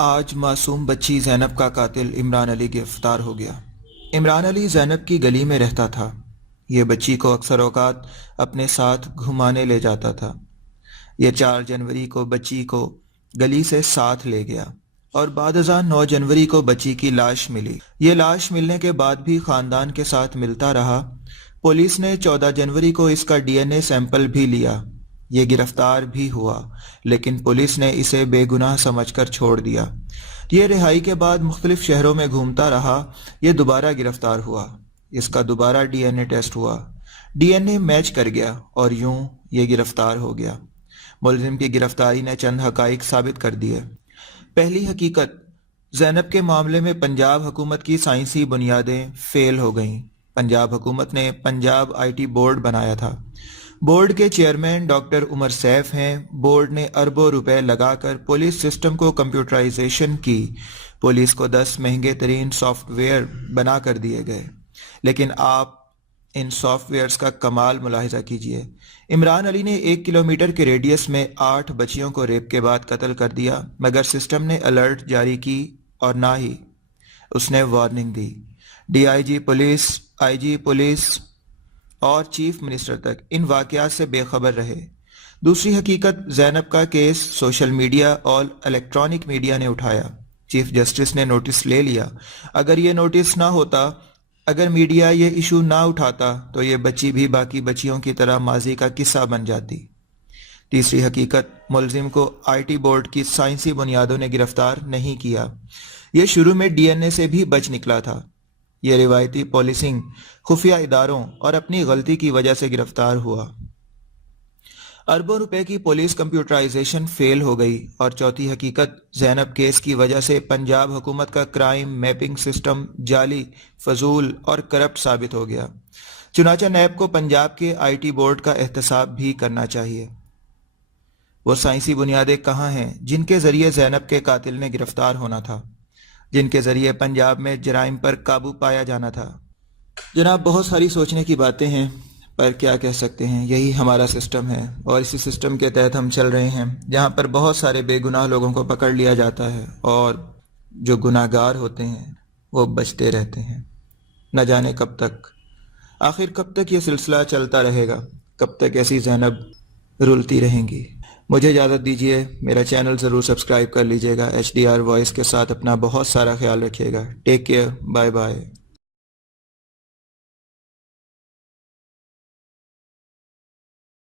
آج معصوم بچی زینب کا قاتل عمران علی گرفتار ہو گیا۔ عمران علی زینب کی گلی میں رہتا تھا۔ یہ بچی کو اکثر اوقات اپنے ساتھ گھمانے لے جاتا تھا۔ یہ 4 جنوری کو بچی کو گلی سے ساتھ لے گیا اور بعد ازاں 9 جنوری کو بچی کی لاش ملی۔ یہ لاش ملنے کے بعد بھی خاندان کے ساتھ ملتا رہا۔ پولیس نے 14 جنوری کو اس کا ڈی این اے سیمپل بھی لیا۔ یہ گرفتار بھی ہوا، لیکن پولیس نے اسے بے گناہ سمجھ کر چھوڑ دیا۔ یہ رہائی کے بعد مختلف شہروں میں گھومتا رہا۔ یہ دوبارہ گرفتار ہوا۔ اس کا دوبارہ ڈی این اے ٹیسٹ ہوا۔ ڈی این اے میچ کر گیا اور یوں یہ گرفتار ہو گیا۔ ملزم کی گرفتاری نے چند حقائق ثابت کر دیے۔ پہلی حقیقت، زینب کے معاملے میں پنجاب حکومت کی سائنسی بنیادیں فیل ہو گئیں۔ پنجاب حکومت نے پنجاب آئی ٹی بورڈ بنایا تھا۔ بورڈ کے چیئرمین ڈاکٹر عمر سیف ہیں۔ بورڈ نے اربوں روپے لگا کر پولیس سسٹم کو کمپیوٹرائزیشن کی۔ پولیس کو 10 مہنگے ترین سافٹ ویئر بنا کر دیے گئے، لیکن آپ ان سافٹ ویئرز کا کمال ملاحظہ کیجئے۔ عمران علی نے 1 کلومیٹر کے ریڈیس میں 8 بچیوں کو ریپ کے بعد قتل کر دیا، مگر سسٹم نے الرٹ جاری کی اور نہ ہی اس نے وارننگ دی۔ D I G police, I G police اور چیف منسٹر تک ان واقعات سے بے خبر رہے۔ دوسری حقیقت، زینب کا کیس سوشل میڈیا اور الیکٹرانک میڈیا نے اٹھایا۔ چیف جسٹس نے نوٹس لے لیا۔ اگر یہ نوٹس نہ ہوتا، اگر میڈیا یہ ایشو نہ اٹھاتا، تو یہ بچی بھی باقی بچیوں کی طرح ماضی کا قصہ بن جاتی۔ تیسری حقیقت، ملزم کو آئی ٹی بورڈ کی سائنسی بنیادوں نے گرفتار نہیں کیا۔ یہ شروع میں ڈی این اے سے بھی بچ نکلا تھا۔ یہ روایتی پولیسنگ، خفیہ اداروں اور اپنی غلطی کی وجہ سے گرفتار ہوا۔ اربوں روپے کی پولیس کمپیوٹرائزیشن فیل ہو گئی۔ اور چوتھی حقیقت، زینب کیس کی وجہ سے پنجاب حکومت کا کرائم میپنگ سسٹم جعلی، فضول اور کرپٹ ثابت ہو گیا۔ چنانچہ نیب کو پنجاب کے آئی ٹی بورڈ کا احتساب بھی کرنا چاہیے۔ وہ سائنسی بنیادیں کہاں ہیں جن کے ذریعے زینب کے قاتل نے گرفتار ہونا تھا، جن کے ذریعے پنجاب میں جرائم پر قابو پایا جانا تھا؟ جناب، بہت ساری سوچنے کی باتیں ہیں، پر کیا کہہ سکتے ہیں، یہی ہمارا سسٹم ہے اور اسی سسٹم کے تحت ہم چل رہے ہیں، جہاں پر بہت سارے بے گناہ لوگوں کو پکڑ لیا جاتا ہے اور جو گناہ گار ہوتے ہیں وہ بچتے رہتے ہیں۔ نہ جانے کب تک، آخر کب تک یہ سلسلہ چلتا رہے گا، کب تک ایسی زینب رلتی رہیں گی۔ مجھے اجازت دیجیے، میرا چینل ضرور سبسکرائب کر لیجیے گا۔ ایچ ڈی آر وائس کے ساتھ اپنا بہت سارا خیال رکھیے گا۔ Take care, bye bye.